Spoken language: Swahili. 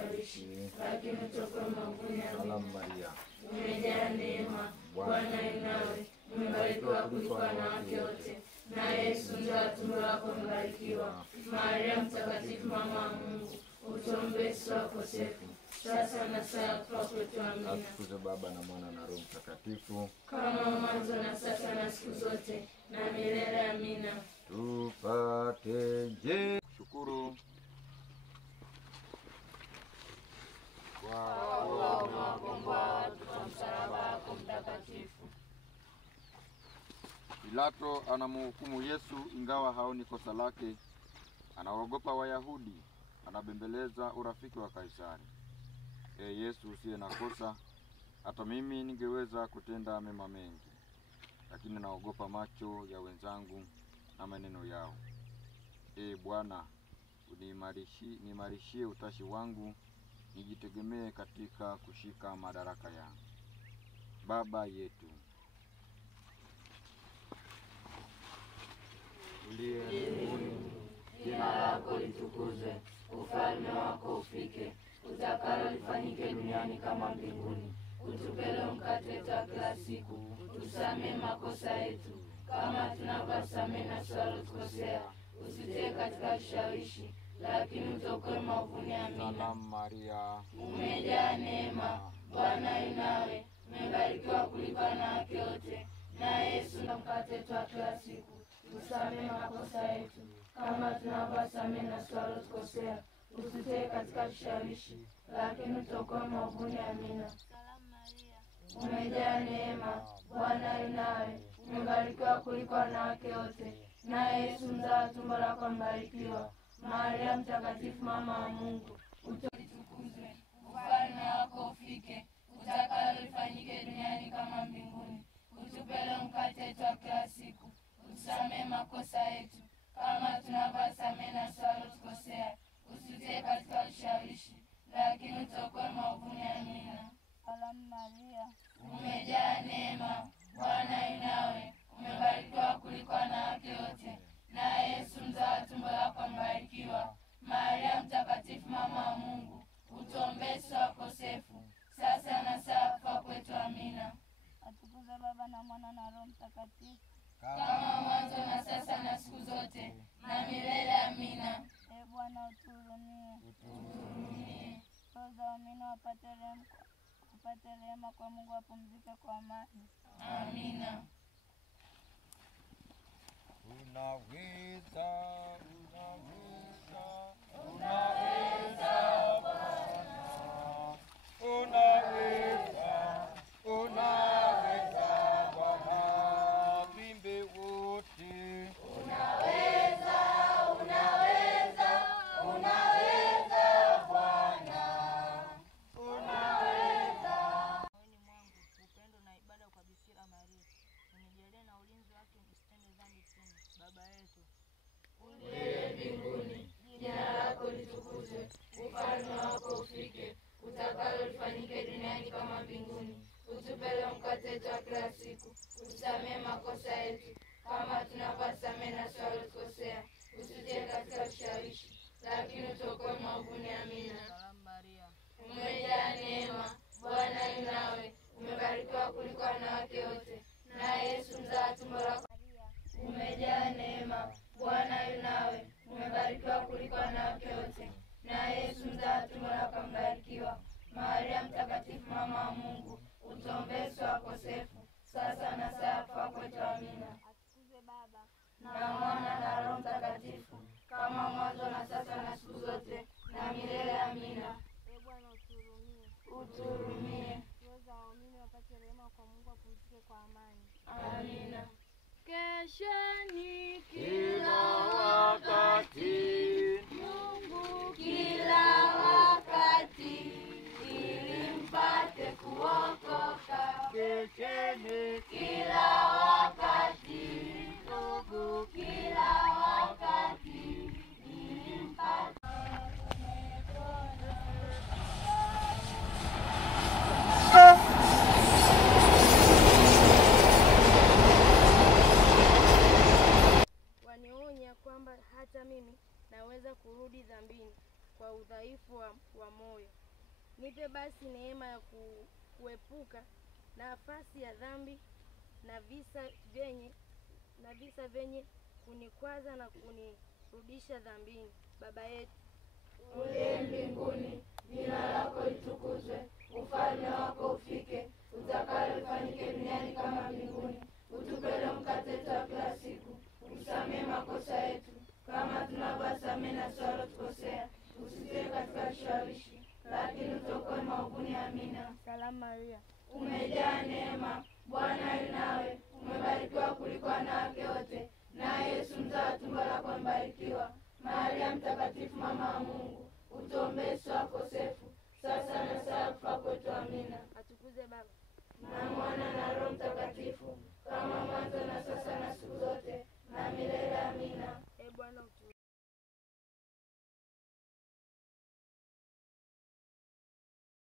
kishawishi, lakini utoke maovuni. Salamu Maria, umejaa neema, Bwana yu nawe, umebarikiwa kuliko wanawake wote, na Yesu mzao wa tumbo lako umebarikiwa. Maria mtakatifu, mama wa Mungu, utuombee sisi wakosefu, sasa na saa ya kufa kwetu. Amina. atukuzwe Baba na Mwana na Roho Mtakatifu, kama mwanzo na sasa na siku zote na milele. Amina. tupate je shukuru kwa kuwa umewakomboa watu kwa msalaba wako mtakatifu. Pilato anamhukumu Yesu ingawa haoni kosa lake. Anaogopa Wayahudi, anabembeleza urafiki wa Kaisari. Yesu usiye na kosa, hata mimi ningeweza kutenda mema mengi, lakini naogopa macho ya wenzangu na maneno yao. Bwana, uniimarishie utashi wangu, nijitegemee katika kushika madaraka yangu. Baba yetu uliye mbinguni, jina lako litukuzwe, ufalme wako ufike, utakalo lifanyike duniani kama mbinguni. Utupe leo mkate wetu wa kila siku, tusamehe makosa yetu kama tunavyosamehe na sisi waliotukosea, usitie katika kishawishi, lakini utuokoe maovuni. Amina. Salamu Maria, umejaa neema, Bwana yu nawe, umebarikiwa kuliko wanawake wote, na Yesu ndo mkate wetu wa kila siku. Tusamehe makosa yetu kama tunavyosamehe na sisi waliotukosea, usitie katika kishawishi, lakini utuokoe maovuni. Amina. Umejaa neema, Bwana yu nawe, umebarikiwa kuliko wanawake wote, na Yesu mzao wa tumbo lako mbarikiwa. Maria mtakatifu, mama wa Mungu, utukuzwe, ufalme wako ufike, utakalo lifanyike duniani kama mbinguni. Utupe leo mkate wetu wa kila siku, utusamehe makosa yetu kama tunavyosamehe na sisi waliotukosea, usitie katika kishawishi, lakini utuokoe maovuni. Amina. Salamu Maria, umejaa neema, Bwana yu nawe, umebarikiwa kuliko wanawake wote, na Yesu mzao wa tumbo lako mbarikiwa. Maria mtakatifu, mama wa Mungu, utuombee sisi wakosefu, sasa na saa ya kufa kwetu. Amina. atukuzwe Baba na Mwana na Roho Mtakatifu, kama mwanzo na sasa na siku zote na milele. Amina. Bwana utuhurumie. Roho za waamini wapate rehema kwa Mungu, wapumzike kwa amani. Amina. unaweza Bwana, tuimbe wote. Moyoni mwangu upendo na ibada kwa Bikira Maria, unijalie na ulinzi wake nisitende dhambi tena. Baba yetu uliye mbinguni, jina lako litukuzwe, ufalme wako ufike, utakalo lifanyike duniani kama mbinguni. Utupe leo mkate wetu wa kila siku, utusamehe makosa yetu kama tunavyosamehe na sisi waliotukosea, usitie katika kishawishi, lakini utuokoe maovuni. Amina. Salamu Maria, umejaa neema, Bwana yu nawe, umebarikiwa kuliko wanawake wote, na Yesu mzao wa tumbo lako. Umejaa neema, Bwana yu nawe, umebarikiwa kuliko wanawake wote, na Yesu mzao wa tumbo lako mbarikiwa. Maria mtakatifu, mama wa Mungu, utuombee sisi wakosefu, sasa na saa ya kufa kwetu. Amina. atukuzwe Baba na Mwana na Roho Mtakatifu, kama mwanzo na sasa na siku zote na milele. Amina. Bwana utuhurumie. Utuhurumie. Roho za waamini wapate rehema kwa Mungu, wapumzike kwa amani. Amina. Kesheni Kila wakati Mungu kila wakati, ili mpate kuokoka. kesheni Kila wakati, ndugu, kila wakati, ili mpate wanionya kwamba hata mimi naweza kurudi dhambini. kwa udhaifu wa moyo. Nipe basi neema ya kuepuka nafasi ya dhambi na visa vyenye kunikwaza na kunirudisha dhambini. Baba yetu uliye mbinguni, jina lako litukuzwe, ufalme wako ufike, utakalo lifanyike